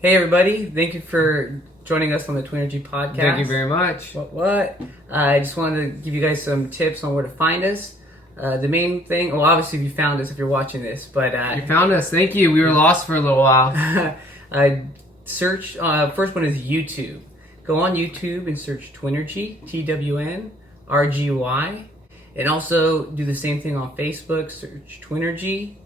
Hey everybody, thank you for joining us on the Twinergy podcast. Thank you very much. What? I just wanted to give you guys some tips on where to find us. The main thing, well, obviously you found us if you're watching this, but You found us. Thank you. We were lost for a little while. search. First one is YouTube. Go on YouTube and search Twinergy, TWNRGY, and also do the same thing on Facebook. Search Twinergy,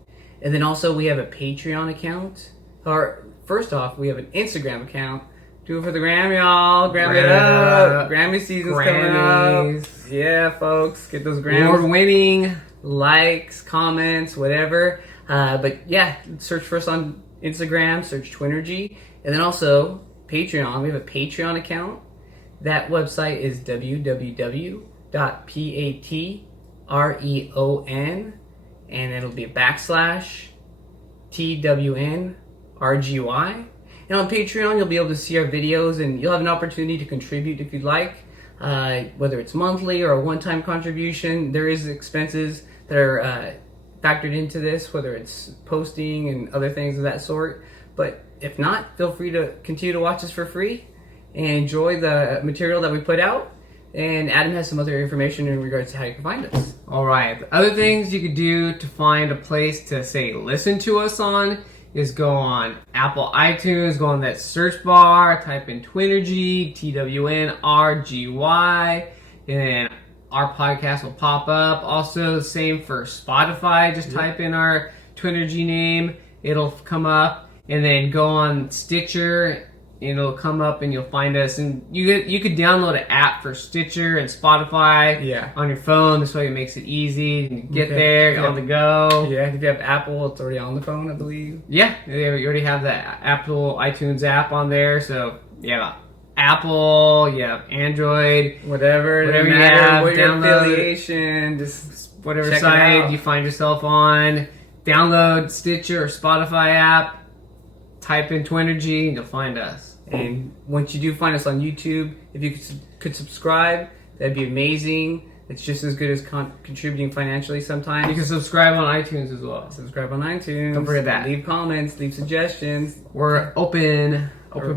and then also we have a Patreon account. Or first off, we have an Instagram account. Do it for the gram, y'all. Gram it up. Grammy season's coming up. Yeah, folks. Get those Grammys. Award-winning. Likes, comments, whatever. But yeah, search for us on Instagram. Search Twinergy. And then also, Patreon. We have a Patreon account. That website is www.patreon. And it'll be /TWNRGY. And on Patreon, you'll be able to see our videos, and you'll have an opportunity to contribute if you'd like, whether it's monthly or a one-time contribution. There is expenses that are factored into this, whether it's posting and other things of that sort. But if not, feel free to continue to watch us for free and enjoy the material that we put out. And Adam has some other information in regards to how you can find us. All right. The other things you could do to find a place to, say, listen to us on is go on Apple iTunes, go on that search bar, type in Twinergy, TWNRGY, and then our podcast will pop up. Also, the same for Spotify. Just type in our Twinergy name. It'll come up. And then go on Stitcher, and it'll come up and you'll find us. And you could download an app for Stitcher and Spotify on your phone. This way it makes it easy. You get there, you're on the go. Yeah, if you have Apple, it's already on the phone, I believe. Yeah, you already have the Apple iTunes app on there. So, yeah, Apple, you have Android, whatever you have, what your affiliation, just whatever site you find yourself on. Download Stitcher or Spotify app. Type in Twinergy and you'll find us. And once you do find us on YouTube, if you could subscribe, that'd be amazing. It's just as good as contributing financially sometimes. You can subscribe on iTunes as well. Subscribe on iTunes. Don't forget that. Leave comments, leave suggestions. We're open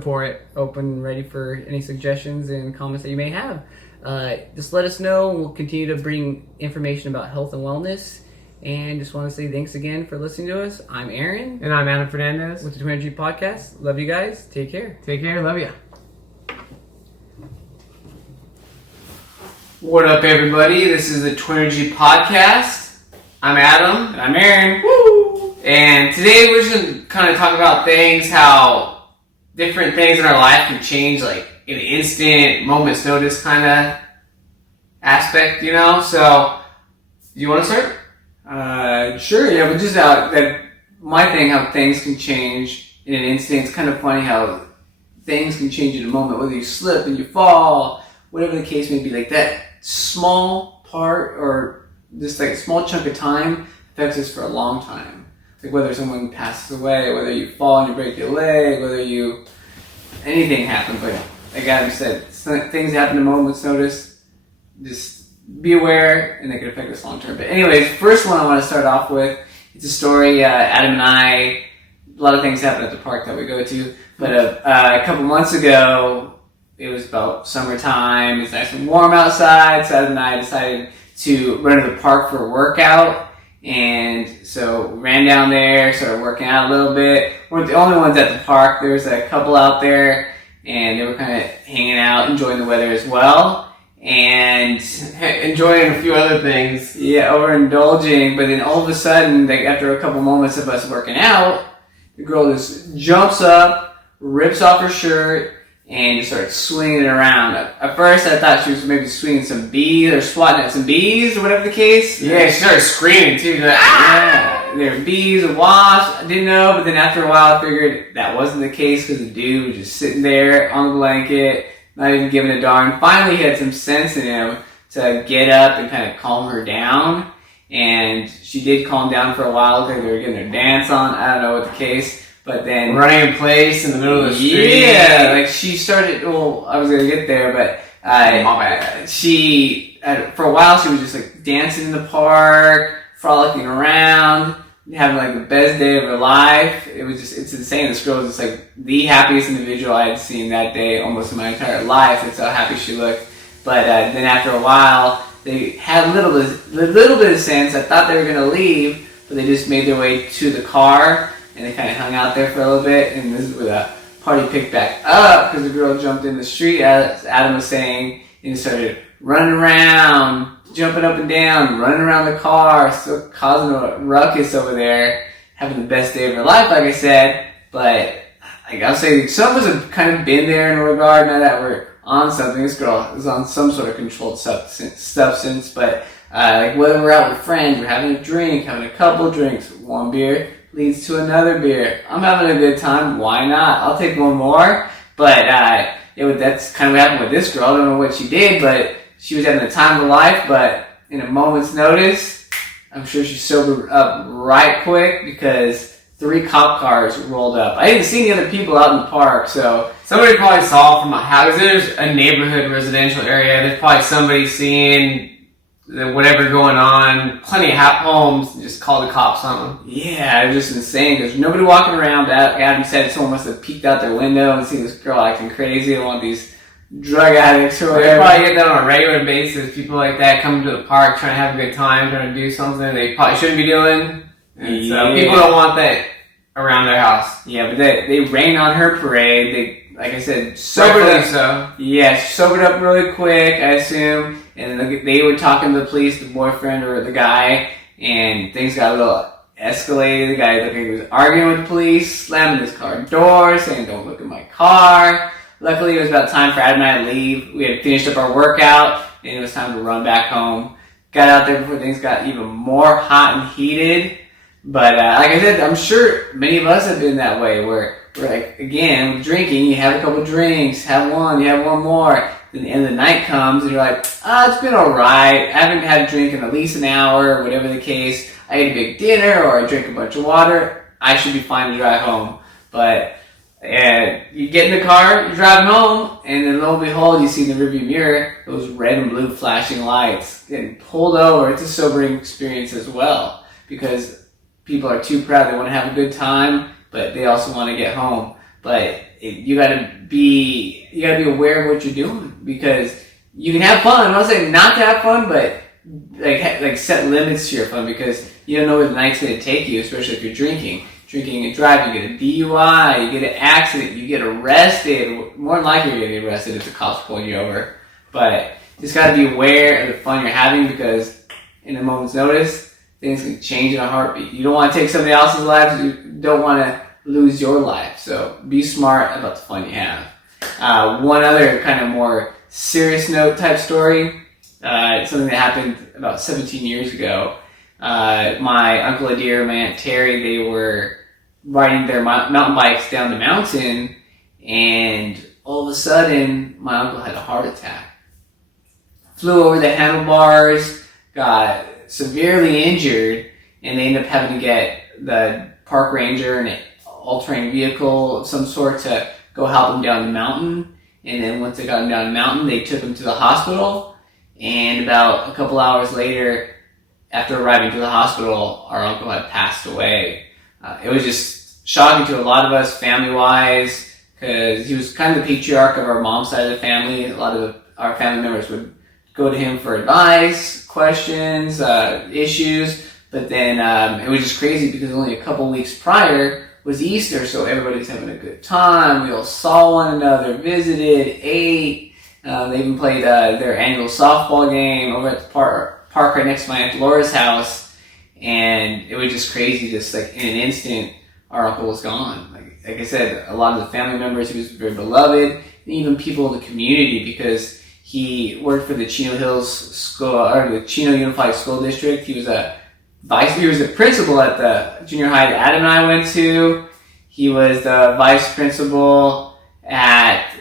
for it. Open, ready for any suggestions and comments that you may have. Just let us know. We'll continue to bring information about health and wellness. And just want to say thanks again for listening to us. I'm Aaron. And I'm Adam Fernandez. With the Twinergy Podcast. Love you guys. Take care. Take care. Love you. What up, everybody? This is the Twinergy Podcast. I'm Adam. And I'm Aaron. Woo! And today we're just going to kind of talk about things, how different things in our life can change, like in an instant, moment's notice kind of aspect, you know? So, you want to start? Sure, yeah, but just that my thing, how things can change in an instant. It's kind of funny how things can change in a moment, whether you slip and you fall, whatever the case may be. Like that small part or just like a small chunk of time affects us for a long time. Like whether someone passes away, whether you fall and you break your leg, whether anything happens. Like Adam said, things happen in a moment's notice. Just be aware, and they could affect us long term. But anyways, first one I want to start off with, it's a story. Adam and I, a lot of things happen at the park that we go to. But a couple months ago, it was about summertime. It's nice and warm outside. So Adam and I decided to run to the park for a workout. And so we ran down there, started working out a little bit. We weren't the only ones at the park. There was a couple out there, and they were kind of hanging out, enjoying the weather as well. And enjoying a few other things. Yeah, overindulging. But then all of a sudden, after a couple moments of us working out, the girl just jumps up, rips off her shirt, and just starts swinging it around. At first, I thought she was maybe swinging some bees or swatting at some bees or whatever the case. Yeah, she started screaming too. Like, ah! Yeah, there were bees or wasps. I didn't know, but then after a while, I figured that wasn't the case because the dude was just sitting there on the blanket, not even giving a darn. Finally, he had some sense in him to get up and kind of calm her down. And she did calm down for a while because they were getting their dance on. I don't know what the case. But then running in place in the middle of the street. Yeah, like she started, well, I was going to get there, but she, for a while, she was just like dancing in the park, frolicking around. having like the best day of her life. It's insane. This girl was just like the happiest individual I had seen that day almost in my entire life. That's how happy she looked. But then after a while, they had a little bit of sense. I thought they were going to leave, but they just made their way to the car, and they kind of hung out there for a little bit, and this is where the party picked back up, because the girl jumped in the street, as Adam was saying, and started running around, jumping up and down, running around the car, still causing a ruckus over there, having the best day of her life, like I said. But like I'll say, some of us have kind of been there in a regard, now that we're on something. This girl is on some sort of controlled substance, but like whether we're out with friends, we're having a drink, having a couple drinks, one beer leads to another beer. I'm having a good time, why not? I'll take one more. But that's kind of what happened with this girl. I don't know what she did, but she was having the time of her life, but in a moment's notice, I'm sure she sobered up right quick, because 3 cop cars rolled up. I didn't see any other people out in the park, so Somebody probably saw from a house. There's a neighborhood residential area. There's probably somebody seeing whatever going on. Plenty of homes. Just call the cops on them. yeah, it was just insane. There's nobody walking around. Adam said someone must have peeked out their window and seen this girl acting crazy. One of these drug addicts or They whatever. probably get that on a regular basis. People like that come to the park trying to have a good time, trying to do something they probably shouldn't be doing. And so Yeah. people don't want that around their house. Yeah, but they rained on her parade. They, like I said, sobered Rightfully up. so. Yeah, sobered up really quick, I assume. And they were talking to the police, the boyfriend or the guy, and things got a little escalated. The guy looked like he was arguing with the police, slamming his car door, saying, "Don't look at my car." Luckily, it was about time for Adam and I to leave. We had finished up our workout, and it was time to run back home. Got out there before things got even more hot and heated. But like I said, I'm sure many of us have been that way, where we're like, again, with drinking, you have a couple drinks, have one, you have one more, then the end of the night comes, and you're like, it's been alright, I haven't had a drink in at least an hour, or whatever the case, I ate a big dinner, or I drank a bunch of water, I should be fine to drive home. But you get in the car, you're driving home, and then lo and behold, you see in the rearview mirror those red and blue flashing lights getting pulled over. It's a sobering experience as well, because people are too proud. They want to have a good time, but they also want to get home. But you gotta be aware of what you're doing, because you can have fun. I'm not saying not to have fun, but like set limits to your fun, because you don't know where the night's gonna take you, especially if you're drinking and driving. You get a DUI, you get an accident, you get arrested. More than likely you're gonna get arrested if the cops pull you over. But just gotta be aware of the fun you're having, because in a moment's notice, things can change in a heartbeat. You don't want to take somebody else's life. You don't want to lose your life. So be smart about the fun you have. One other kind of more serious note type story. Something that happened about 17 years ago. My Uncle Adair and my Aunt Terry, they were riding their mountain bikes down the mountain, and all of a sudden, my uncle had a heart attack. Flew over the handlebars, got severely injured, and they ended up having to get the park ranger and an all-terrain vehicle of some sort to go help him down the mountain. And then once they got him down the mountain, they took him to the hospital. And about a couple hours later, after arriving to the hospital, our uncle had passed away. It was just shocking to a lot of us, family-wise, because he was kind of the patriarch of our mom's side of the family. A lot of our family members would go to him for advice, questions, issues. But then it was just crazy, because only a couple weeks prior was Easter, so everybody's having a good time. We all saw one another, visited, ate. They even played their annual softball game over at the park right next to my Aunt Laura's house. And it was just crazy, just like in an instant, our uncle was gone. Like I said, a lot of the family members, he was very beloved, and even people in the community, because he worked for the Chino Hills School, or the Chino Unified School District. He was a principal at the junior high that Adam and I went to. He was the vice principal at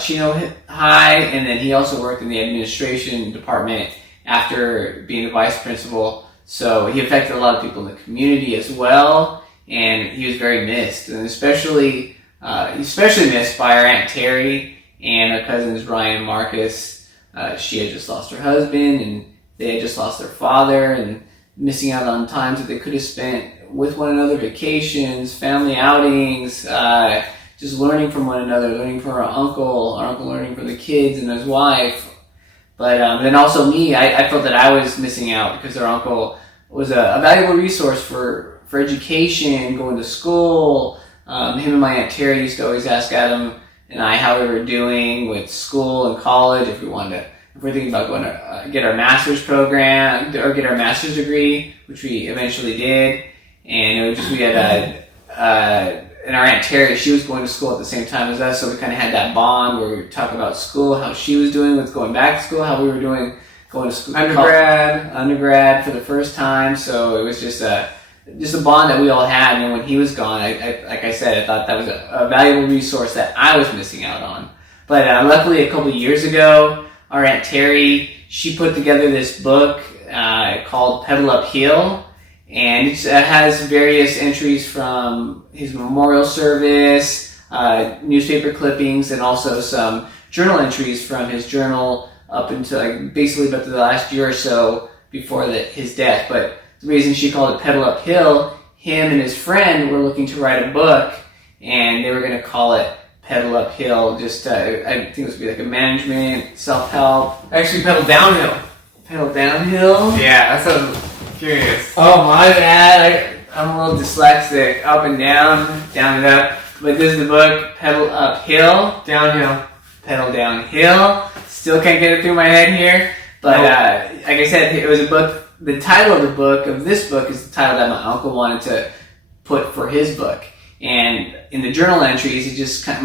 Chino High, and then he also worked in the administration department after being the vice principal. So he affected a lot of people in the community as well, and he was very missed, and especially missed by our Aunt Terry and our cousins Ryan and Marcus. She had just lost her husband, and they had just lost their father, and missing out on times that they could have spent with one another, vacations, family outings, just learning from one another, learning from our uncle learning from the kids and his wife. But then also me, I felt that I was missing out because our uncle was a valuable resource for education, going to school. Him and my Aunt Terry used to always ask Adam and I how we were doing with school and college, if we're thinking about going to get our master's program or get our master's degree, which we eventually did. And it was just, we had and our Aunt Terry, she was going to school at the same time as us, so we kind of had that bond where we would talk about school, how she was doing with going back to school, how we were doing going to school, undergrad for the first time. So it was just a bond that we all had. And when he was gone, I like I said, I thought that was a valuable resource that I was missing out on. But luckily, a couple of years ago, our Aunt Terry, she put together this book called Pedal Uphill. And it has various entries from his memorial service, newspaper clippings, and also some journal entries from his journal up until basically about the last year or so before his death. But the reason she called it Pedal Uphill, him and his friend were looking to write a book, and they were going to call it Pedal Uphill. Just I think it was be like a management, self-help. Actually, Pedal Downhill. Pedal Downhill. Yeah, that's a curious. Oh, my bad. I'm a little dyslexic. Up and down and up. But this is the book, Pedal Uphill, Downhill, Pedal Downhill. Still can't get it through my head here. But like I said, it was a book. The title of this book is the title that my uncle wanted to put for his book. And in the journal entries, he just kind of,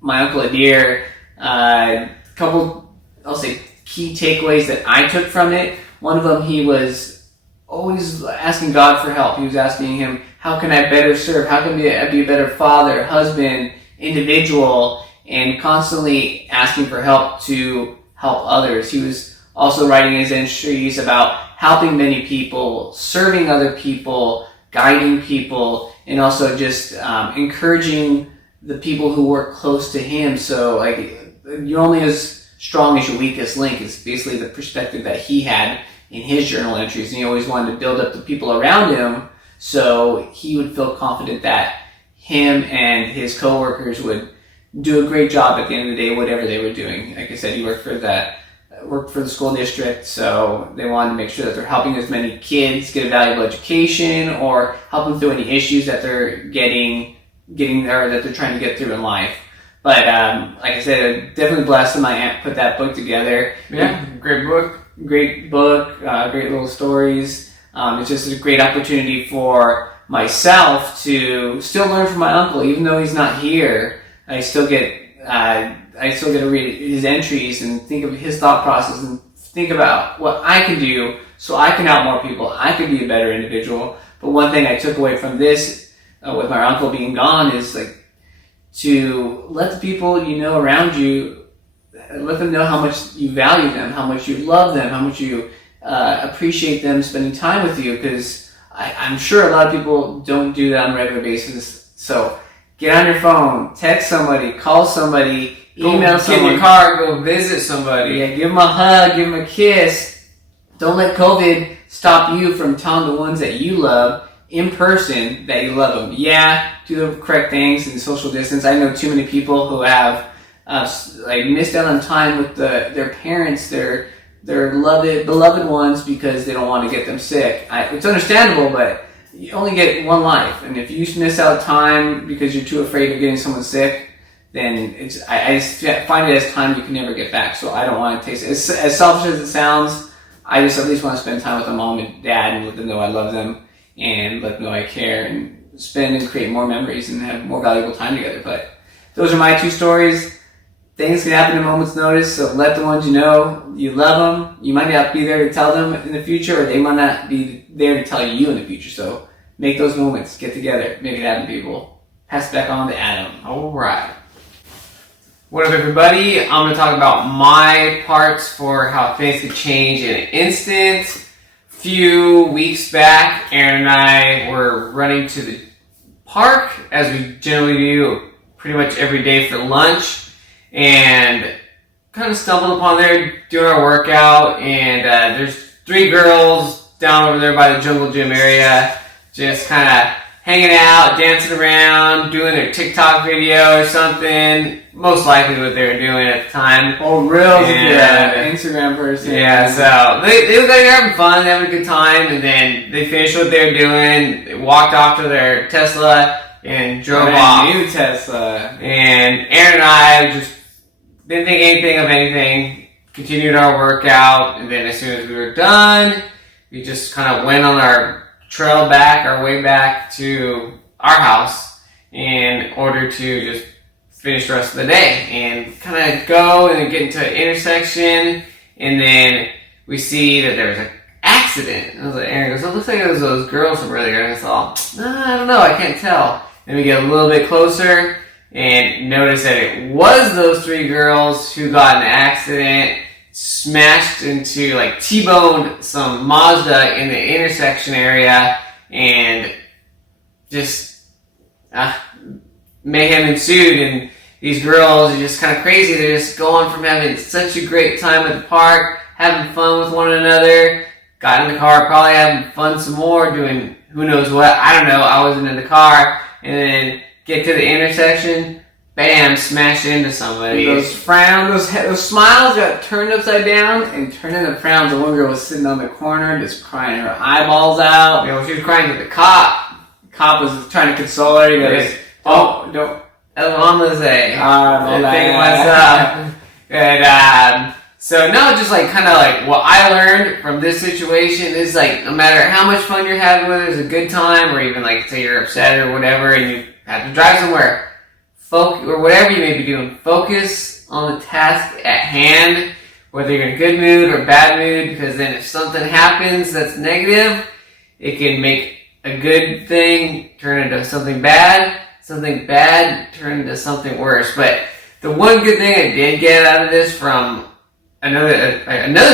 my Uncle Adair, a couple, I'll say, key takeaways that I took from it. One of them, he was always asking God for help. He was asking him, how can I better serve? How can I be a better father, husband, individual, and constantly asking for help to help others. He was also writing his entries about helping many people, serving other people, guiding people, and also just encouraging the people who work close to him. So you're only as strong as your weakest link is basically the perspective that he had in his journal entries, and he always wanted to build up the people around him so he would feel confident that him and his coworkers would do a great job at the end of the day, whatever they were doing. Like I said, he worked for the school district, so they wanted to make sure that they're helping as many kids get a valuable education or help them through any issues that they're getting or that they're trying to get through in life. But like I said, I'm definitely blessed that my aunt put that book together. Yeah, great book. Great book, great little stories. It's just a great opportunity for myself to still learn from my uncle, even though he's not here. I still get to read his entries and think of his thought process and think about what I can do so I can help more people. I can be a better individual. But one thing I took away from this, with my uncle being gone, is to let the people you know around you, let them know how much you value them, how much you love them, how much you appreciate them spending time with you, because I'm sure a lot of people don't do that on a regular basis. So get on your phone, text somebody, call somebody, email someone. Get in your car, go visit somebody. Yeah, give them a hug, give them a kiss. Don't let COVID stop you from telling the ones that you love in person that you love them. Yeah, do the correct things and social distance. I know too many people who have missed out on time with their parents, their beloved ones, because they don't want to get them sick. It's understandable, but you only get one life, and if you miss out time because you're too afraid of getting someone sick, then I just find it as time you can never get back. So I don't want to taste it. As selfish as it sounds, I just at least want to spend time with my mom and dad and let them know I love them and let them know I care, and spend and create more memories and have more valuable time together. But those are my two stories. Things can happen at a moment's notice, so let the ones you know you love them. You might not be there to tell them in the future, or they might not be there to tell you in the future. So make those moments, get together, make it happen, people. Pass it back on to Adam. All right. What up, everybody? I'm going to talk about my parts for how things could change in an instant. A few weeks back, Aaron and I were running to the park, as we generally do pretty much every day for lunch, and kind of stumbled upon there doing our workout, and there's three girls down over there by the jungle gym area, just kind of hanging out, dancing around, doing their TikTok video or something. Most likely what they were doing at the time. Oh, Reels, And, Instagram person. Yeah, so they look like they're having fun, they're having a good time, and then they finished what they were doing, they walked off to their Tesla and drove off. New Tesla. And Aaron and I just didn't think anything of anything, continued our workout, and then as soon as we were done, we just kind of went on our trail back, our way back to our house in order to just finish the rest of the day and kind of go and then get into an intersection, and then we see that there was an accident. I was like, Aaron goes, "It looks like it was those girls from earlier." And I thought, I don't know, I can't tell. Then we get a little bit closer and notice that it was those 3 girls who got in an accident, smashed into, like, T-boned some Mazda in the intersection area, and just mayhem ensued. And these girls are just kind of crazy. They're just going from having such a great time at the park, having fun with one another, got in the car, probably having fun some more, doing who knows what. I don't know. I wasn't in the car. And then get to the intersection, bam, smash into somebody. Those frowns, those smiles got turned upside down and turned into frowns. The one girl was sitting on the corner just crying her eyeballs out. You know, she was crying to the cop. The cop was trying to console her. He goes, don't. Vamos a Hola. thing was up. And so no, just like kind of like what I learned from this situation is like no matter how much fun you're having, whether it's a good time or even like say you're upset or whatever and you have to drive somewhere, or whatever you may be doing, focus on the task at hand, whether you're in a good mood or bad mood, because then if something happens that's negative, it can make a good thing turn into something bad turn into something worse. But the one good thing I did get out of this from another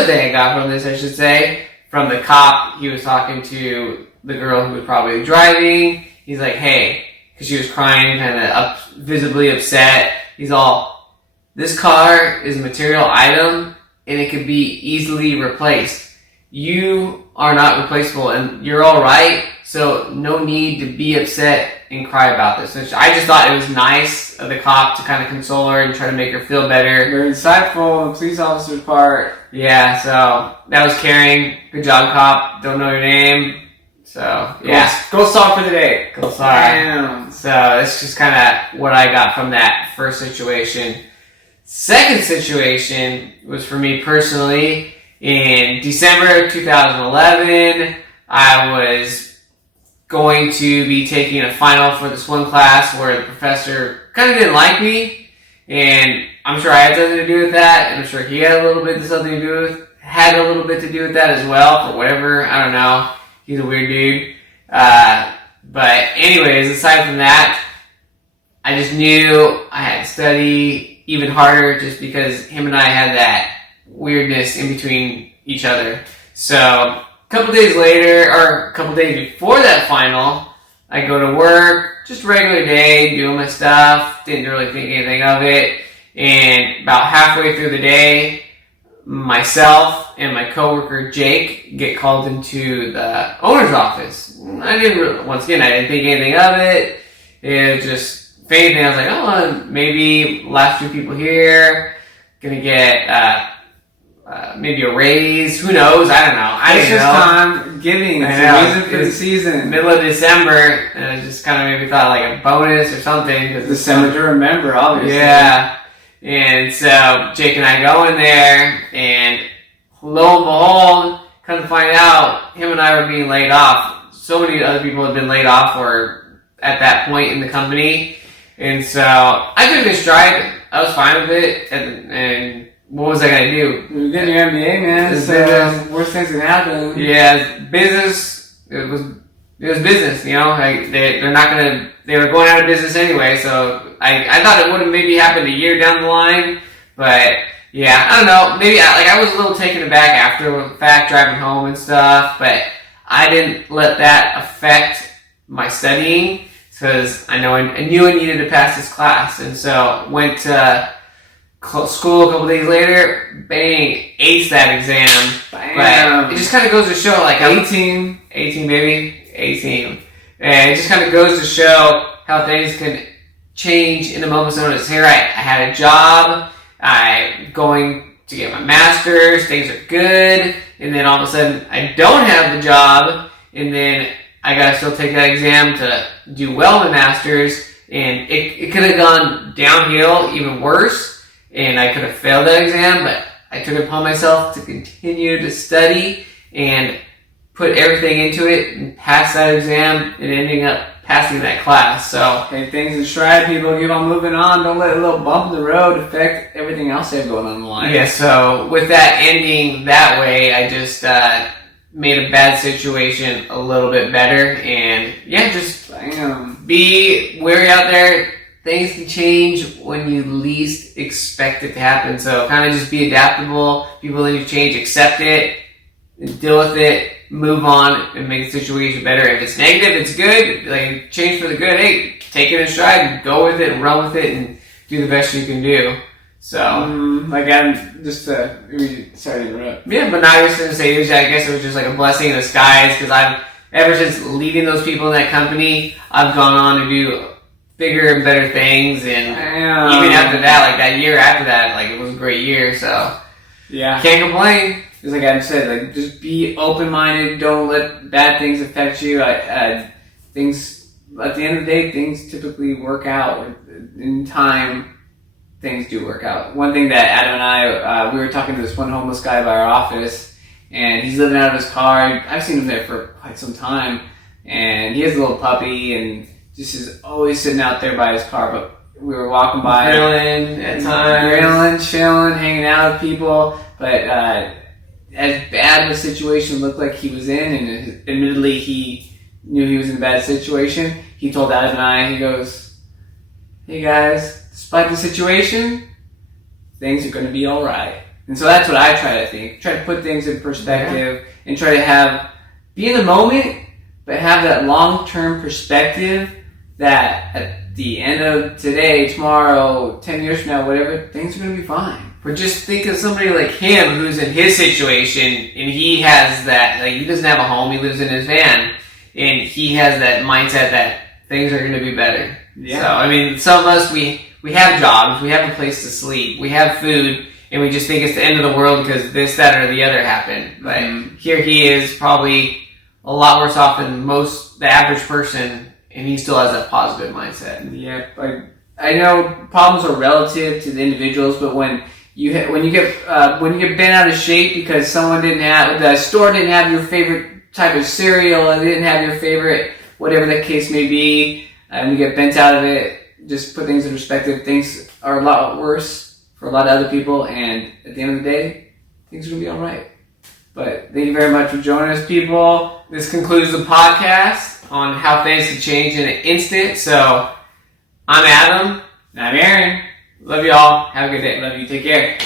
thing I got from this, I should say, from the cop, he was talking to the girl who was probably driving. He's like, hey, because she was crying, kind of visibly upset. He's all, this car is a material item and it could be easily replaced. You are not replaceable and you're all right, so no need to be upset and cry about this. Which I just thought it was nice of the cop to kind of console her and try to make her feel better. Very insightful on the police officer's part. Yeah, so that was caring. Good job, cop. Don't know your name. So, yeah. Go star for the day. Go star. Damn. So that's just kind of what I got from that first situation. Second situation was for me personally. In December 2011, I was going to be taking a final for the swim class where the professor kind of didn't like me, and I'm sure I had something to do with that, and I'm sure he had a little bit to do with that as well, for whatever, I don't know, he's a weird dude, but anyways, aside from that, I just knew I had to study even harder just because him and I had that weirdness in between each other. So a couple days later, or a couple days before that final, I go to work, just a regular day, doing my stuff, didn't really think anything of it, and about halfway through the day, myself and my coworker Jake get called into the owner's office. I didn't think anything of it. It was just, if anything, I was like, oh, maybe last few people here gonna get maybe a raise. Who knows? I don't know. It's just time giving. It's the reason for the season. Middle of December, and I just kind of maybe thought like a bonus or something. Cause December to remember, obviously. Yeah. And so Jake and I go in there, and lo and behold, come to find out, him and I were being laid off. So many other people had been laid off or at that point in the company. And so I took this stride. I was fine with it. And what was I going to do? You're getting your MBA, man. So worst things can happen. Yeah, business. It was business, you know. Like they were going out of business anyway. So I thought it would have maybe happened a year down the line, but yeah, I don't know. Maybe I was a little taken aback after the fact, driving home and stuff, but I didn't let that affect my studying because I knew I needed to pass this class, and so went to school a couple days later, bang, ace that exam. Bam. But it just kind of goes to show, like, 18. 18, baby. 18. And it just kind of goes to show how things can change in the moments of notice. Here, I had a job. I'm going to get my master's. Things are good. And then all of a sudden, I don't have the job. And then I got to still take that exam to do well in my master's. And it could have gone downhill even worse. And I could have failed that exam. But I took it upon myself to continue to study and put everything into it and pass that exam and ending up passing that class. So, Take things in stride, people. Keep on moving on. Don't let a little bump in the road affect everything else they have going on in life. yeah, so with that ending that way, I just made a bad situation a little bit better. And yeah, just Bam. be wary out there. Things can change when you least expect it to happen. So kind of just be adaptable, be willing to change, accept it, deal with it, move on, and make the situation better. If it's negative, it's good. Like, change for the good. Hey, take it in stride, and go with it, and run with it, and do the best you can do. So, Like, I'm just, sorry to interrupt. yeah, but now I was going to say, I guess it was just like a blessing in disguise, because ever since leaving those people in that company, I've gone on to do bigger and better things, and even after that, like that year after that, like, it was a great year, so Yeah. can't complain. Just like I said, like, just be open-minded. Don't let bad things affect you. Things, at the end of the day, things typically work out. In time, things do work out. One thing that Adam and I, we were talking to this one homeless guy by our office, and he's living out of his car. I've seen him there for quite some time, and he has a little puppy, and just is always sitting out there by his car. But we were walking by, Grilling at times. grilling, chilling, hanging out with people, but as bad of a situation looked like he was in, and admittedly he knew he was in a bad situation, he told Adam and I, he goes, "Hey guys, despite the situation, things are going to be alright." And so that's what I try to think. Try to put things in perspective and try to be in the moment, but have that long-term perspective that at the end of today, tomorrow, 10 years from now, whatever, things are going to be fine. But just think of somebody like him who's in his situation, and he has that, like, he doesn't have a home, he lives in his van, and he has that mindset that things are going to be better. Yeah. So, I mean, some of us, we have jobs, we have a place to sleep, we have food, and we just think it's the end of the world because this, that, or the other happened. But here he is, probably a lot worse off than the average person, and he still has that positive mindset. Yeah, I know problems are relative to the individuals, but when you get bent out of shape because the store didn't have your favorite type of cereal, and they didn't have your favorite whatever the case may be, and you get bent out of it, just put things in perspective. Things are a lot worse for a lot of other people, and at the end of the day, things are gonna be all right. But thank you very much for joining us, people. This concludes the podcast on how things can change in an instant. So, I'm Adam. And I'm Aaron. Love you all. Have a good day. Love you. Take care.